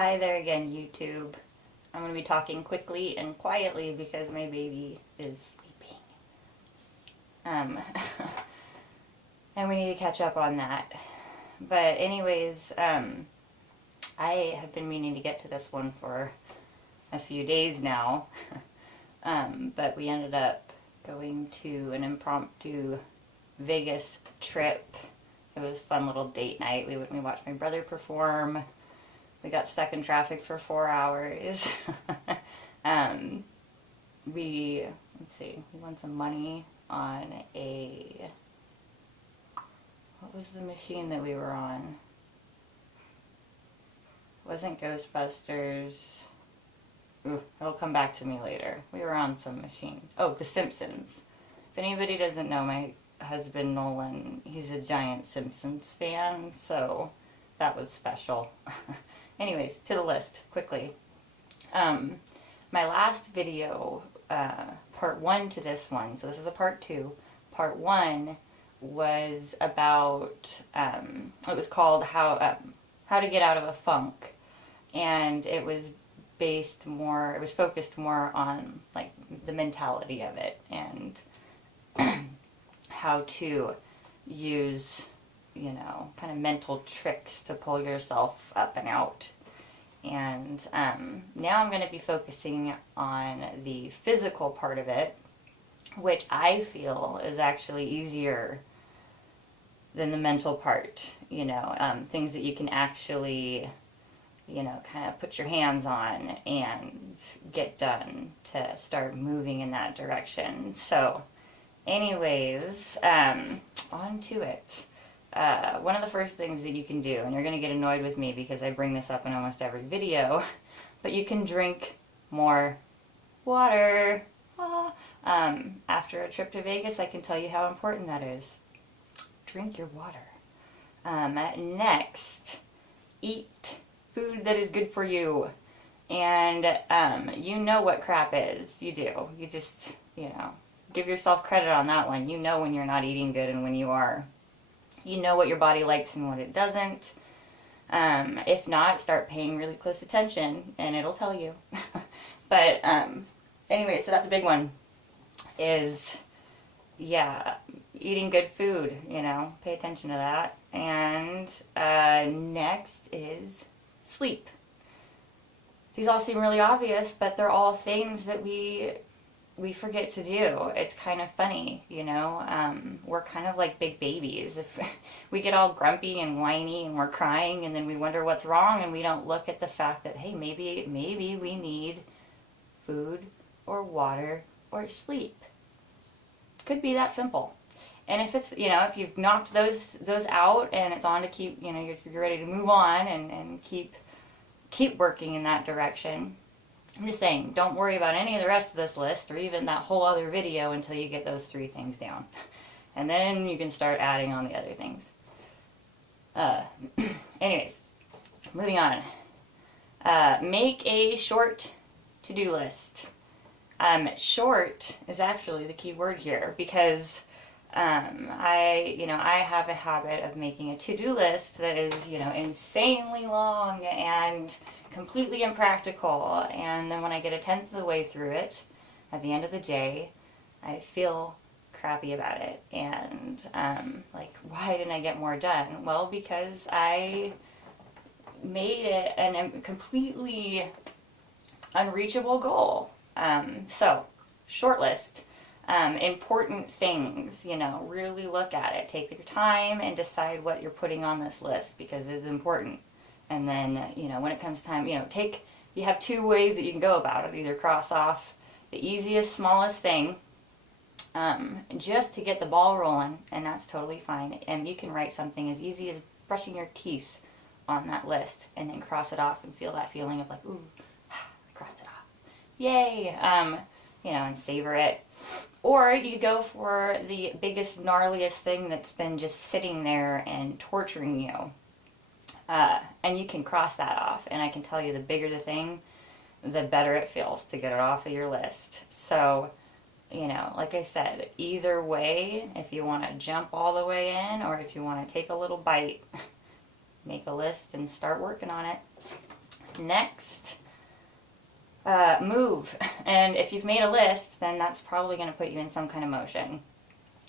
Hi there again, YouTube. I'm going to be talking quickly and quietly because my baby is sleeping. And we need to catch up on that. But anyways, I have been meaning to get to this one for a few days now. But we ended up going to an impromptu Vegas trip. It was a fun little date night. We watched my brother perform. We got stuck in traffic for 4 hours. We won some money on what was the machine that we were on? It wasn't Ghostbusters. Ooh, it'll come back to me later. We were on some machine. Oh, The Simpsons. If anybody doesn't know, my husband Nolan, he's a giant Simpsons fan, so that was special. Anyways, to the list, quickly. My last video, part 1 to this one, so this is a part 2. Part 1 was about, it was called How to Get Out of a Funk. And it was focused more on, like, the mentality of it and how to use, kind of mental tricks to pull yourself up and out. And now I'm going to be focusing on the physical part of it, which I feel is actually easier than the mental part. Things that you can actually, kind of put your hands on and get done to start moving in that direction. So, anyways, on to it. One of the first things that you can do, and you're going to get annoyed with me because I bring this up in almost every video, but you can drink more water. After a trip to Vegas, I can tell you how important that is. Drink your water. Next, eat food that is good for you. And you know what crap is. You do. You just, give yourself credit on that one. You know when you're not eating good and when you are. You know what your body likes and what it doesn't. If not, start paying really close attention and it'll tell you. But anyway, so that's a big one. Is, eating good food, pay attention to that. And next is sleep. These all seem really obvious, but they're all things that we forget to do. It's kind of funny, we're kind of like big babies. If we get all grumpy and whiny and we're crying and then we wonder what's wrong and we don't look at the fact that, hey, maybe we need food or water or sleep. Could be that simple. And if it's, if you've knocked those out and it's on to keep, you're ready to move on and keep working in that direction. I'm just saying, don't worry about any of the rest of this list or even that whole other video until you get those 3 things down. And then you can start adding on the other things. Anyways, moving on. Make a short to-do list. Short is actually the key word here because I have a habit of making a to-do list that is, insanely long and completely impractical. And then when I get a 10th of the way through it, at the end of the day, I feel crappy about it. And, why didn't I get more done? Well, because I made it a completely unreachable goal. So, short list. Important things, really look at it. Take your time and decide what you're putting on this list because it's important. And then, when it comes time, you have 2 ways that you can go about it. Either cross off the easiest, smallest thing, just to get the ball rolling, and that's totally fine. And you can write something as easy as brushing your teeth on that list and then cross it off and feel that feeling of like, ooh, I crossed it off. Yay! And savor it. Or you go for the biggest, gnarliest thing that's been just sitting there and torturing you. And you can cross that off. And I can tell you the bigger the thing, the better it feels to get it off of your list. So, like I said, either way, if you want to jump all the way in or if you want to take a little bite, make a list and start working on it. Next, move. And if you've made a list, then that's probably going to put you in some kind of motion.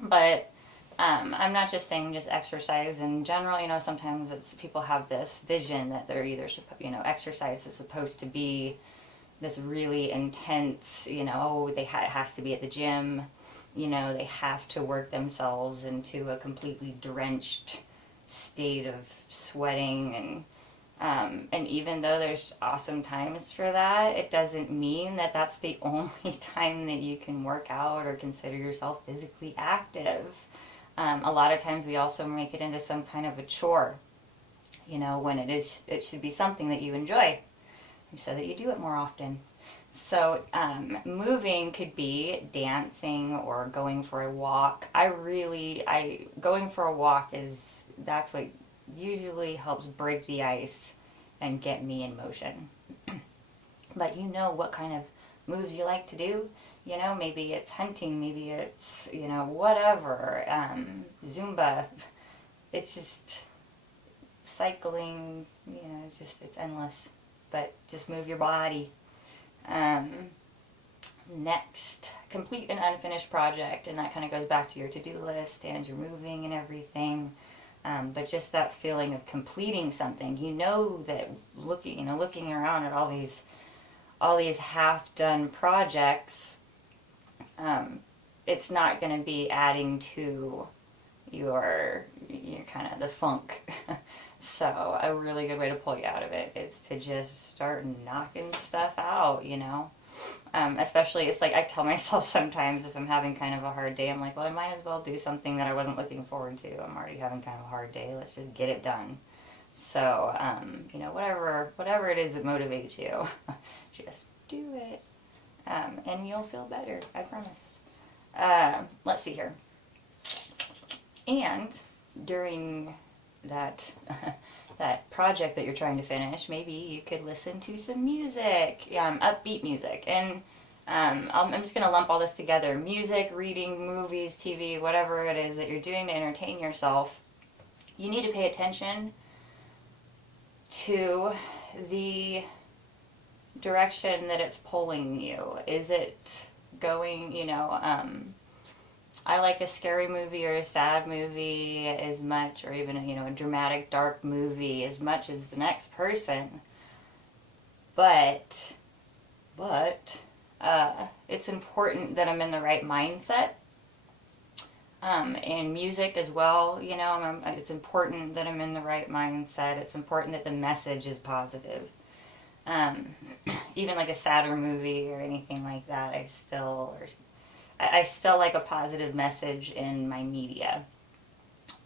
But I'm not just saying just exercise in general. Sometimes people have this vision that they're either, exercise is supposed to be this really intense, it has to be at the gym. They have to work themselves into a completely drenched state of sweating, and even though there's awesome times for that, it doesn't mean that that's the only time that you can work out or consider yourself physically active. A lot of times we also make it into some kind of a chore, when it should be something that you enjoy, so that you do it more often. So moving could be dancing or going for a walk. Going for a walk that's what usually helps break the ice and get me in motion. But what kind of moves you like to do. Maybe it's hunting, maybe it's, whatever, Zumba. It's just cycling, it's endless. But just move your body. Next, complete an unfinished project, and that kind of goes back to your to-do list and your moving and everything. But just that feeling of completing something, that looking around at all these half-done projects, it's not going to be adding to your kind of the funk. So a really good way to pull you out of it is to just start knocking stuff out, especially, it's like I tell myself sometimes if I'm having kind of a hard day, I'm like, well, I might as well do something that I wasn't looking forward to. I'm already having kind of a hard day. Let's just get it done. So, whatever it is that motivates you, just do it. And you'll feel better, I promise. Let's see here. And during that that project that you're trying to finish, maybe you could listen to some music, upbeat music. And I'm just going to lump all this together. Music, reading, movies, TV, whatever it is that you're doing to entertain yourself. You need to pay attention to the direction that it's pulling you. Is it going, I like a scary movie or a sad movie as much, or even a dramatic dark movie as much as the next person. But it's important that I'm in the right mindset. And music as well, it's important that I'm in the right mindset. It's important that the message is positive. Even like a sadder movie or anything like that, I still like a positive message in my media.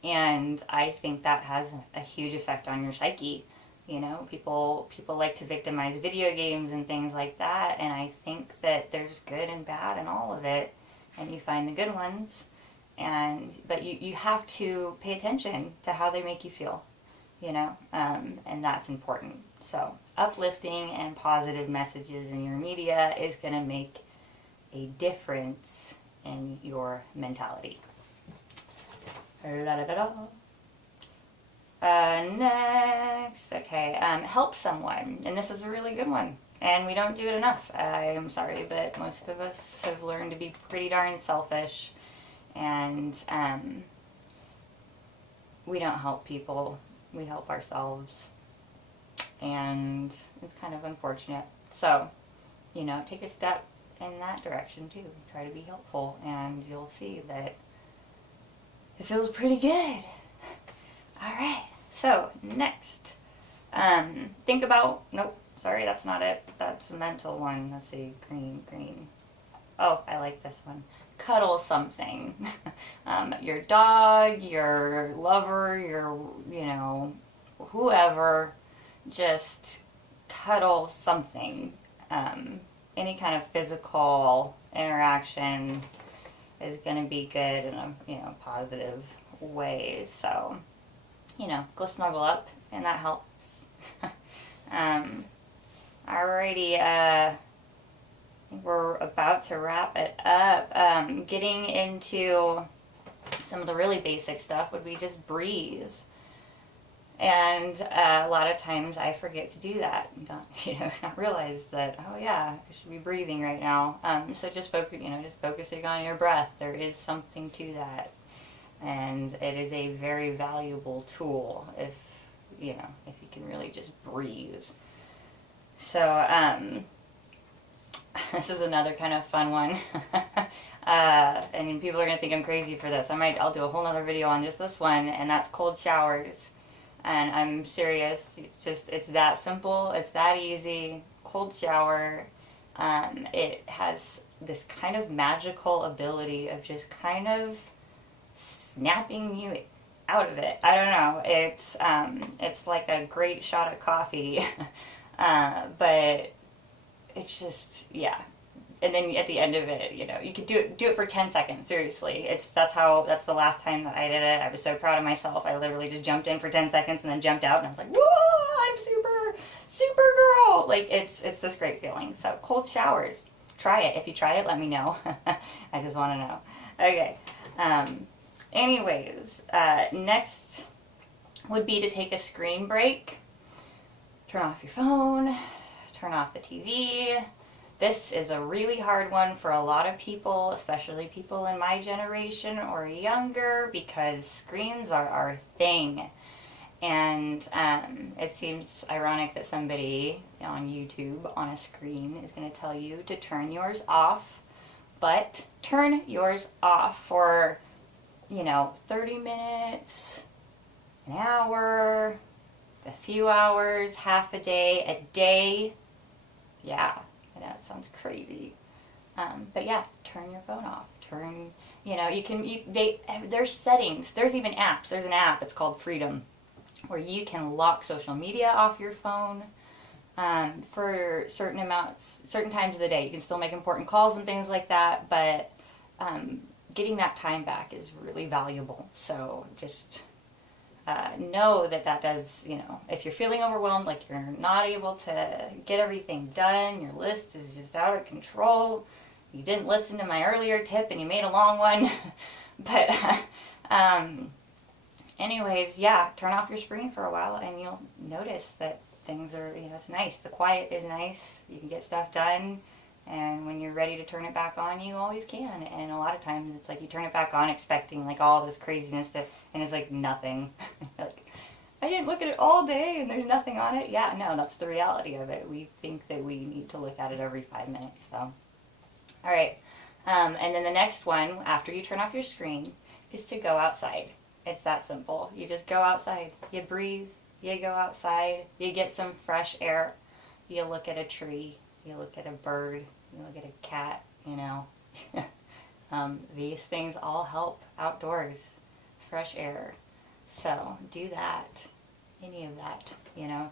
And I think that has a huge effect on your psyche. People like to victimize video games and things like that, and I think that there's good and bad in all of it, and you find the good ones, but you have to pay attention to how they make you feel, and that's important. So uplifting and positive messages in your media is going to make a difference in your mentality. Next, okay, help someone, and this is a really good one, and we don't do it enough. I'm sorry, but most of us have learned to be pretty darn selfish, and we don't help people, we help ourselves, and it's kind of unfortunate. So, take a step in that direction too. Try to be helpful, and you'll see that it feels pretty good. Alright, so next, think about, nope, sorry, that's not it. That's a mental one. Let's see, green. Oh, I like this one. Cuddle something. Your dog, your lover, your, whoever, just cuddle something. Any kind of physical interaction is going to be good in a, positive ways. So, go snuggle up, and that helps. Alrighty, I think we're about to wrap it up. Getting into some of the really basic stuff would be just breathe. And a lot of times I forget to do that, and not realize that, oh yeah, I should be breathing right now. So just just focusing on your breath. There is something to that, and it is a very valuable tool if if you can really just breathe. So this is another kind of fun one. And people are gonna think I'm crazy for this. I'll do a whole nother video on just this one, and that's cold showers. And I'm serious. It's that simple. It's that easy. Cold shower. It has this kind of magical ability of just kind of snapping you out of it. I don't know. It's like a great shot of coffee, but it's just, yeah. And then at the end of it, you could do it for 10 seconds. Seriously, that's the last time that I did it. I was so proud of myself. I literally just jumped in for 10 seconds and then jumped out, and I was like, whoa, I'm super girl. Like, it's this great feeling. So cold showers, try it. If you try it, let me know. I just want to know. Okay. Anyways, next would be to take a screen break. Turn off your phone, turn off the TV. This is a really hard one for a lot of people, especially people in my generation or younger, because screens are our thing. And it seems ironic that somebody on YouTube on a screen is going to tell you to turn yours off, but turn yours off for 30 minutes, an hour, a few hours, half a day. Yeah, I know, it sounds crazy. But yeah, turn your phone off. There's settings. There's even apps. There's an app, it's called Freedom, where you can lock social media off your phone for certain times of the day. You can still make important calls and things like that, but getting that time back is really valuable. So just know that does, if you're feeling overwhelmed, like you're not able to get everything done, your list is just out of control, you didn't listen to my earlier tip and you made a long one. But anyways, yeah, turn off your screen for a while and you'll notice that things are, it's nice. The quiet is nice. You can get stuff done. And when you're ready to turn it back on, you always can. And a lot of times it's like you turn it back on expecting like all this craziness and it's like nothing. Like, I didn't look at it all day and there's nothing on it. Yeah, no, that's the reality of it. We think that we need to look at it every 5 minutes. So, all right. And then the next one, after you turn off your screen, is to go outside. It's that simple. You just go outside. You breathe. You go outside. You get some fresh air. You look at a tree. You look at a bird. You look at a cat, these things all help outdoors, fresh air. So do that, any of that,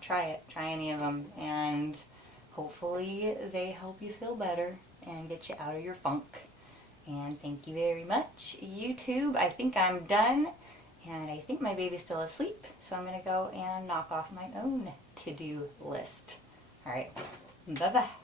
try any of them, and hopefully they help you feel better and get you out of your funk. And thank you very much, YouTube. I think I'm done, and I think my baby's still asleep, so I'm going to go and knock off my own to-do list. All right, bye-bye.